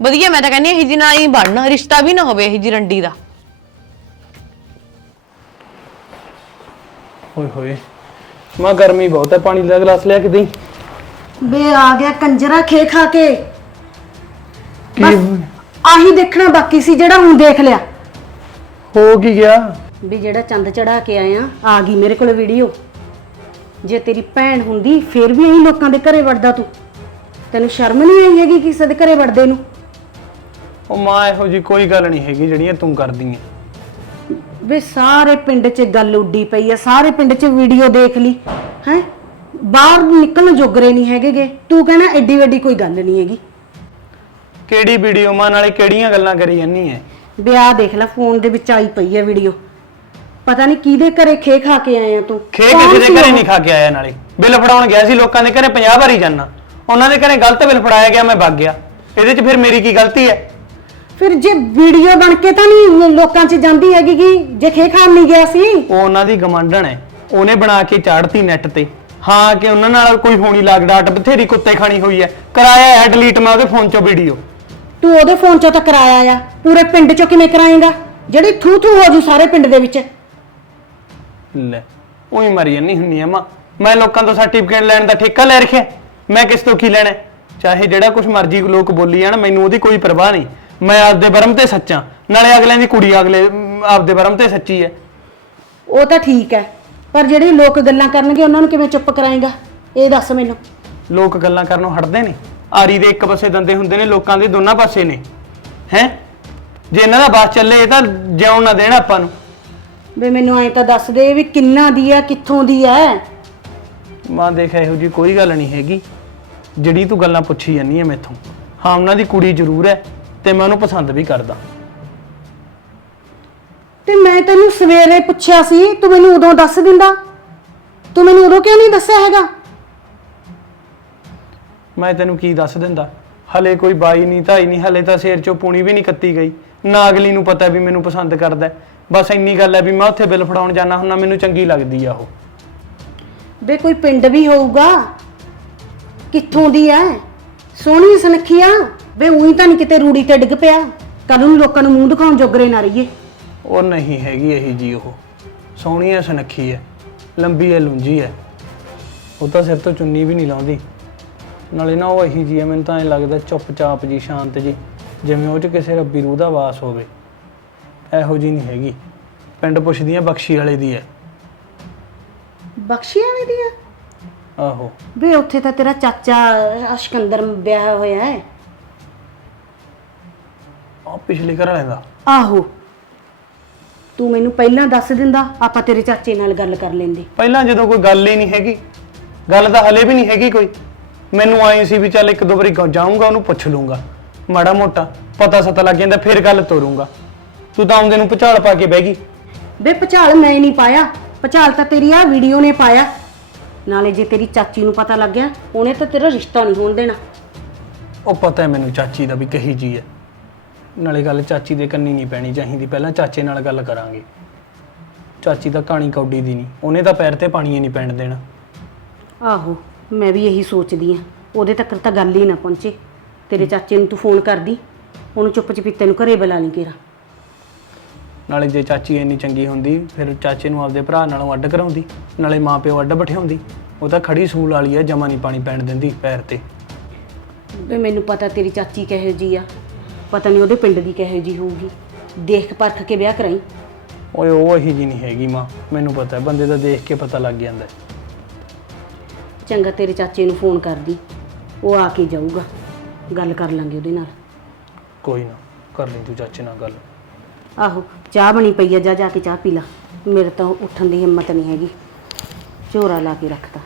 ਵਧੀਆ ਮੈਂ ਤਾਂ ਕਹਿੰਦੀ ਇਹੀ ਜੀ ਨਾ ਹੀ ਬਣਨਾ ਰਿਸ਼ਤਾ ਵੀ ਨਾ ਹੋਵੇ ਇਹੀ ਜੀ ਰੰਡੀ ਦਾ। ਓਏ ਹੋਏ ਮਾਂ ਗਰਮੀ ਬਹੁਤ ਹੈ ਪਾਣੀ ਦਾ ਗਲਾਸ ਲਿਆ ਕੇ ਦੇਈ। ਬੇ ਆ ਗਿਆ ਕੰਜਰਾ ਖੇ ਖਾ ਕੇ। ਕੀ ਆਹੀ ਦੇਖਣਾ ਬਾਕੀ ਸੀ ਜਿਹੜਾ ਹੁਣ ਦੇਖ ਲਿਆ। ਹੋ ਕੀ ਗਿਆ? ਵੀ ਜਿਹੜਾ ਚੰਦ ਚੜਾ ਕੇ ਆਇਆ ਆ ਗਈ ਮੇਰੇ ਕੋਲ ਵੀਡੀਓ। ਜੇ ਤੇਰੀ ਭੈਣ ਹੁੰਦੀ ਫਿਰ ਵੀ ਇਹੀ ਲੋਕਾਂ ਦੇ ਘਰੇ ਵੜਦਾ ਤੂੰ। ਤੈਨੂੰ ਸ਼ਰਮ ਨਹੀਂ ਆਈ ਹੈਗੀ ਕਿਸੇ ਦੇ ਘਰੇ ਵੜਦੇ ਨੂੰ? ਉਹ ਮਾਂ ਇਹੋ ਜੀ ਕੋਈ ਗੱਲ ਨਹੀਂ ਹੈਗੀ ਜਿਹੜੀਆਂ ਤੂੰ ਕਰਦੀ ਹੈ ਵੇ ਸਾਰੇ ਪਿੰਡ 'ਚ ਗੱਲ ਉੱਡੀ ਪਈ ਐ ਸਾਰੇ ਪਿੰਡ 'ਚ ਵੀਡੀਓ ਦੇਖ ਲਈ। ਹੈ? ਬਾਹਰ ਨਿਕਲਣ ਜੋਗਰੇ ਨਹੀਂ ਹੈਗੇਗੇ। ਤੂੰ ਕਹਿਣਾ ਐਡੀ ਵੱਡੀ ਕੋਈ ਗੱਲ ਨਹੀਂ ਹੈਗੀ। ਕਿਹੜੀ ਵੀਡੀਓ? ਮਾਂ ਨਾਲੇ ਕਿਹੜੀਆਂ ਗੱਲਾਂ ਕਰੀ ਜਾਨੀ ਹੈ ਵਿਆਹ ਦੇਖ ਲੈ ਫੋਨ ਦੇ ਵਿੱਚ ਆਈ ਪਈ ਐ ਵੀਡੀਓ। ਪਤਾ ਨਹੀਂ ਕਿਹਦੇ ਘਰੇ ਖੇ ਖਾ ਕੇ ਆਏ ਆ ਤੂੰ। ਖੇ ਕੌਣ ਕਿਸੇ ਦੇ ਸੀ ਘਰੇ ਉਹ? ਨਹੀਂ ਖਾ ਕੇ ਆਇਆ ਨਾਲੇ। ਬਿੱਲ ਫੜਾਉਣ ਗਿਆ ਸੀ ਲੋਕਾਂ ਦੇ ਘਰੇ 50 ਵਾਰੀ ਜਾਣਾ ਉਹਨਾਂ ਦੇ ਘਰੇ ਗਲਤ ਬਿੱਲ ਫੜਾਇਆ ਗਿਆ ਮੈਂ ਵਗ ਗਿਆ। ਇਹਦੇ 'ਚ ਫਿਰ ਮੇਰੀ ਕੀ ਗਲਤੀ ਹੈ? ਫਿਰ ਜੇ ਵੀਡੀਓ ਬਣ ਕੇ ਤਾਂ ਨਹੀਂ ਲੋਕਾਂ 'ਚ ਜਾਂਦੀ ਹੈਗੀ ਕਿ ਜੇ ਖੇ ਖਾਣ ਨਹੀਂ ਗਿਆ ਸੀ? ਉਹ ਉਹਨਾਂ ਦੀ ਗਮੰਡਣ ਹੈ। ਉਹਨੇ ਬਣਾ ਕੇ ਚਾੜਤੀ ਨੈਟ ਤੇ। ਹਾਂ ਕਿ ਉਹਨਾਂ ਨਾਲ ਕੋਈ ਹੋਣੀ ਲਾਗਡਾਟ ਬਥੇਰੀ ਕੁੱਤੇ ਖਾਣੀ ਹੋਈ ਹੈ। ਕਰਾਇਆ ਹੈ ਡਿਲੀਟ ਮੈਂ ਉਹਦੇ ਫੋਨ 'ਚੋਂ ਵੀਡੀਓ ਤੂੰ ਉਹਦੇ ਫੋਨ 'ਚੋਂ ਤਾਂ ਕਰਾਇਆ ਆ। ਪੂਰੇ ਪਿੰਡ 'ਚੋਂ ਕਿਵੇਂ ਕਰਾਏਗਾ? ਜਿਹੜੀ ਥੂ ਥੂ ਹੋ ਜੂ ਸਾਰੇ ਪਿੰਡ ਦੇ ਵਿੱਚ। ਲੈ ਉਹੀ ਮਰੀ ਨਹੀਂ ਹੁੰਨੀ ਆ ਮਾਂ। ਮੈਂ ਲੋਕਾਂ ਤੋਂ ਸਰਟੀਫਿਕੇਟ ਲੈਣ ਦਾ ਠੇਕਾ ਲੈ ਰੱਖਿਆ। ਮੈਂ ਕਿਸ ਤੋਂ ਕੀ ਲੈਣਾ? ਹੈ? ਚਾਹੇ ਜਿਹੜਾ ਕੁਝ ਮਰਜ਼ੀ ਲੋਕ ਬੋਲੀ ਜਾਣ ਮੈਨੂੰ ਉਹਦੀ ਕੋਈ ਪਰਵਾਹ ਨਹੀਂ। ਮੈਂ ਆਪਦੇ ਬਰਮ ਤੇ ਸੱਚਾ। ਨਾਲੇ ਅਗਲਿਆਂ ਦੀ ਕੁੜੀ ਅਗਲੇ ਅਮ, ਆਪਦੇ ਬਰਮ ਤੇ ਸੱਚੀ ਹੈ ਉਹ ਤਾਂ ਠੀਕ ਹੈ ਪਰ ਜਿਹੜੇ ਲੋਕ ਗੱਲਾਂ ਕਰਨਗੇ ਉਹਨਾਂ ਨੂੰ ਕਿਵੇਂ ਚੁੱਪ ਕਰਾਏਗਾ? ਇਹ ਦੱਸ ਮੈਨੂੰ। ਲੋਕ ਗੱਲਾਂ ਕਰਨੋਂ ਹਟਦੇ ਨੇ। ਆਰੀ ਦੇ ਇੱਕ ਪਾਸੇ ਦੰਦੇ ਹੁੰਦੇ ਨੇ ਲੋਕਾਂ ਦੇ ਦੋਨਾਂ ਪਾਸੇ ਨੇ। ਹੈ? ਜੇ ਇਹਨਾਂ ਦਾ ਬਾਸ ਚੱਲੇ ਇਹ ਤਾਂ ਜਿਉਣ ਨਾ ਦੇਣ ਆਪਾਂ ਨੂੰ। ਵੀ ਮੈਨੂੰ ਐਂ ਤਾਂ ਦੱਸ ਦੇ ਵੀ ਕਿੰਨਾ ਦੀ ਆ ਕਿੱਥੋਂ ਦੀ ਆ ਮਾਂ ਦੇਖ ਇਹੋ ਜੀ ਕੋਈ ਗੱਲ ਨਹੀਂ ਹੈਗੀ। ਜਿਹੜੀ ਤੂੰ ਗੱਲਾਂ ਪੁੱਛੀ ਜਾਂਦੀ ਹੈ ਮੈਥੋਂ। ਹਾਂ ਉਹਨਾਂ ਦੀ ਕੁੜੀ ਜ਼ਰੂਰ ਹੈ ਤੇ ਮੈਂ ਉਹਨੂੰ ਪਸੰਦ ਵੀ ਕਰਦਾ। ਤੇ ਮੈਂ ਤੈਨੂੰ ਸਵੇਰੇ ਪੁੱਛਿਆ ਸੀ ਤੂੰ ਮੈਨੂੰ ਉਦੋਂ ਦੱਸ ਦਿੰਦਾ? ਤੂੰ ਮੈਨੂੰ ਉਦੋਂ ਕਿਉਂ ਨਹੀਂ ਦੱਸਿਆ ਹੈਗਾ? ਮੈਂ ਤੈਨੂੰ ਕੀ ਦੱਸ ਦਿੰਦਾ? ਹਲੇ ਕੋਈ ਬਾਈ ਨਹੀਂ ਧਾਈ ਨਹੀਂ ਹਲੇ ਤਾਂ ਸਿਰ ਚੋਂ ਪੂਣੀ ਵੀ ਨਹੀਂ ਕੱਤੀ ਗਈ। ਨਾ ਅਗਲੀ ਨੂੰ ਪਤਾ ਵੀ ਮੈਨੂੰ ਪਸੰਦ ਕਰਦਾ ਹੈ। ਬਸ ਇੰਨੀ ਗੱਲ ਹੈ ਵੀ ਮੈਂ ਉੱਥੇ ਬਿੱਲ ਫੜਾਉਣ ਜਾਣਾ ਹੁੰਦਾ ਮੈਨੂੰ ਚੰਗੀ ਲੱਗਦੀ ਆ ਉਹ। ਵੇ ਕੋਈ ਪਿੰਡ ਵੀ ਹੋਊਗਾ? ਕਿੱਥੋਂ ਦੀ ਐ? ਸੋਹਣੀ ਸੁਨੱਖੀ ਆ ਵੇ ਉਹੀ ਤਾਂ ਨਹੀਂ ਕਿਤੇ ਰੂੜੀ ਤੇ ਡਿੱਗ ਪਿਆ। ਕੱਲ ਨੂੰ ਲੋਕਾਂ ਨੂੰ ਮੂੰਹ ਦਿਖਾਉਣ ਜੋਗਰੇ ਨਾ ਰਹੀਏ। ਉਹ ਨਹੀਂ ਹੈਗੀ ਇਹੀ ਜੀ ਉਹ। ਸੋਹਣੀ ਐ ਸੁਨੱਖੀ ਐ ਲੰਬੀ ਐ ਲੁੰਜੀ ਐ। ਉਹ ਤਾਂ ਸਿਰ ਤੋਂ ਚੁੰਨੀ ਵੀ ਨਹੀਂ ਲਾਉਂਦੀ। ਨਾਲੇ ਨਾ ਉਹ ਇਹੀ ਜੀ ਐ ਮੈਨੂੰ ਤਾਂ ਐ ਲੱਗਦਾ ਚੁੱਪਚਾਪ ਜੀ ਸ਼ਾਂਤ ਜੀ। ਜਿਵੇਂ ਉਹ ਚ ਕਿਸੇ ਰੱਬੀ ਰੂਹ ਦਾ ਵਾਸ ਹੋਵੇ। ਇਹੋ ਜੀ ਨਹੀਂ ਹੈਗੀ। ਪਿੰਡ ਪੁੱਛਦੀਆਂ ਬਖਸ਼ੀ ਵਾਲੇ ਦੀ ਐ। ਬਖਸ਼ੀ ਵਾਲੇ ਦੀ ਆ ਆਹੋ। ਵੇ ਉੱਥੇ ਤਾਂ ਤੇਰਾ ਚਾਚਾ ਅਸ਼ਕੰਦਰ ਵਿਆਹ ਹੋਇਆ ਹੈ ਆ ਪਿਛਲੇ ਘਰ ਵਾਲੇ ਦਾ। ਆਹੋ। ਤੂੰ ਮੈਨੂੰ ਪਹਿਲਾਂ ਦੱਸ ਦਿੰਦਾ ਆਪਾਂ ਤੇਰੇ ਚਾਚੇ ਨਾਲ ਗੱਲ ਕਰ ਲੈਂਦੇ। ਪਹਿਲਾਂ ਜਦੋਂ ਕੋਈ ਗੱਲ ਹੀ ਨਹੀਂ ਹੈਗੀ ਗੱਲ ਤਾਂ ਹਲੇ ਵੀ ਨਹੀਂ ਹੈਗੀ ਕੋਈ। ਮੈਨੂੰ ਆਈ ਸੀ ਵੀ ਚੱਲ ਇੱਕ ਦੋ ਵਾਰੀ ਜਾਊਂਗਾ ਉਹਨੂੰ ਪੁੱਛ ਲੂੰਗਾ ਮਾੜਾ ਮੋਟਾ ਪਤਾ ਸਤਾ ਲੱਗ ਜਾਂਦਾ ਫਿਰ ਗੱਲ ਤੋਰੂੰਗਾ। ਤੂੰ ਤਾਂ ਆਉਂਦੇ ਨੂੰ ਭੁਚਾਲ ਪਾ ਕੇ ਬਹਿ ਗਈ। ਵੇ ਭਚਾਲ ਮੈਂ ਨਹੀਂ ਪਾਇਆ। ਭਚਾਲ ਤਾਂ ਤੇਰੀ ਆ ਵੀਡੀਓ ਨੇ ਪਾਇਆ। ਨਾਲੇ ਜੇ ਤੇਰੀ ਚਾਚੀ ਨੂੰ ਪਤਾ ਲੱਗ ਗਿਆ ਉਹਨੇ ਤਾਂ ਤੇਰਾ ਰਿਸ਼ਤਾ ਨਹੀਂ ਹੋਣ ਦੇਣਾ। ਉਹ ਪਤਾ ਹੈ ਮੈਨੂੰ ਚਾਚੀ ਦਾ ਵੀ ਕਹੀ ਜੀ ਹੈ। ਨਾਲੇ ਗੱਲ ਚਾਚੀ ਦੇ ਕੰਨੀ ਨਹੀਂ ਪੈਣੀ ਚਾਹੀਦੀ ਪਹਿਲਾਂ ਚਾਚੇ ਨਾਲ ਗੱਲ ਕਰਾਂਗੇ। ਚਾਚੀ ਤਾਂ ਕਹਾਣੀ ਕੌਡੀ ਦੀ ਨਹੀਂ ਉਹਨੇ ਤਾਂ ਪੈਰ ਤੇ ਪਾਣੀ ਹੀ ਨਹੀਂ ਪੈਣ ਦੇਣਾ। ਆਹੋ ਮੈਂ ਵੀ ਇਹੀ ਸੋਚਦੀ ਆ ਉਹਦੇ ਤੱਕ ਤਾਂ ਗੱਲ ਹੀ ਨਾ ਪਹੁੰਚੇ। ਤੇਰੇ ਚਾਚੇ ਨੂੰ ਤੂੰ ਫੋਨ ਕਰਦੀ ਉਹਨੂੰ ਚੁੱਪ ਚਪੀਤੇ ਨੂੰ ਘਰੇ ਬੁਲਾ ਲਈ ਕੇਰਾ। ਨਾਲੇ ਜੇ ਚਾਚੀ ਇੰਨੀ ਚੰਗੀ ਹੁੰਦੀ ਫਿਰ ਚਾਚੇ ਨੂੰ ਆਪਦੇ ਭਰਾ ਨਾਲੋਂ ਅੱਡ ਕਰਾਉਂਦੀ ਨਾਲੇ ਮਾਂ ਪਿਓ ਅੱਡ ਬਿਠਾਉਂਦੀ। ਉਹ ਤਾਂ ਖੜੀ ਸੂਲ ਵਾਲੀ ਹੈ ਜਮਾ ਨਹੀਂ ਪਾਣੀ ਪੈਣ ਦਿੰਦੀ ਪੈਰ ਤੇ। ਵੇ ਮੈਨੂੰ ਪਤਾ ਤੇਰੀ ਚਾਚੀ ਕਿਹੋ ਜੀ ਆ। ਪਤਾ ਨਹੀਂ ਉਹਦੇ ਪਿੰਡ ਦੀ ਕਿਹੋ ਜੀ ਹੋਊਗੀ। ਦੇਖ ਪਰਖ ਕੇ ਵਿਆਹ ਕਰਾਈ। ਓਏ ਉਹ ਇਹੀ ਜੀ ਨਹੀਂ ਹੈਗੀ ਮਾਂ ਮੈਨੂੰ ਪਤਾ ਹੈ ਬੰਦੇ ਦਾ ਦੇਖ ਕੇ ਪਤਾ ਲੱਗ ਜਾਂਦਾ ਹੈ। ਚੰਗਾ ਤੇਰੇ ਚਾਚੇ ਨੂੰ ਫੋਨ ਕਰਦੀ ਉਹ ਆ ਕੇ ਜਾਊਗਾ। ਗੱਲ ਕਰ ਲਾਂਗੇ ਉਹਦੇ ਨਾਲ। ਕੋਈ ਨਾ ਕਰ ਲਈ ਤੂੰ ਚਾਚੇ ਨਾਲ ਗੱਲ। ਆਹੋ ਚਾਹ ਬਣੀ ਪਈ ਆ ਜਾ ਜਾ ਕੇ ਚਾਹ ਪੀ ਲਾ। ਮੇਰੇ ਤਾਂ ਉੱਠਣ ਦੀ ਹਿੰਮਤ ਨਹੀਂ ਹੈਗੀ। ਝੋਰਾ ਲਾ ਕੇ ਰੱਖਤਾ।